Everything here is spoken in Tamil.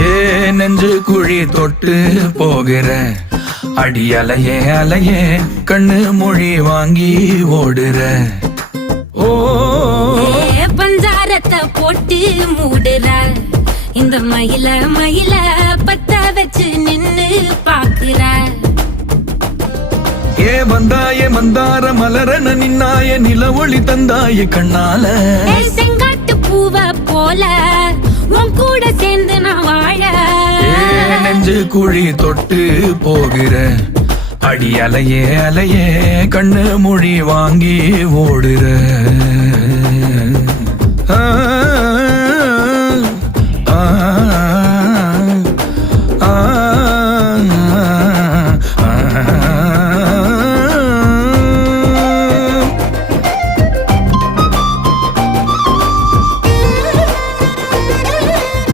ஏ நெஞ்சு குழி தொட்டு போகிற அடி அலையே அலையே கண்ணு மொழி வாங்கி ஓடுற. ஓ பஞ்சாரத்தை போட்டு மூடுற இந்த மயில மயில பத்த வச்சு நின்னு பாக்குற. ஏ வந்தாய மந்தார மலரன நின்னாய நில ஒளி தந்தாய கண்ணால. செங்காட்டு பூவ போல உன் கூட சேர்ந்து நான் வாழ. நெஞ்சு குழி தொட்டு போகிற அடி அலையே அலையே கண்ணு மொழி வாங்கி ஓடுற.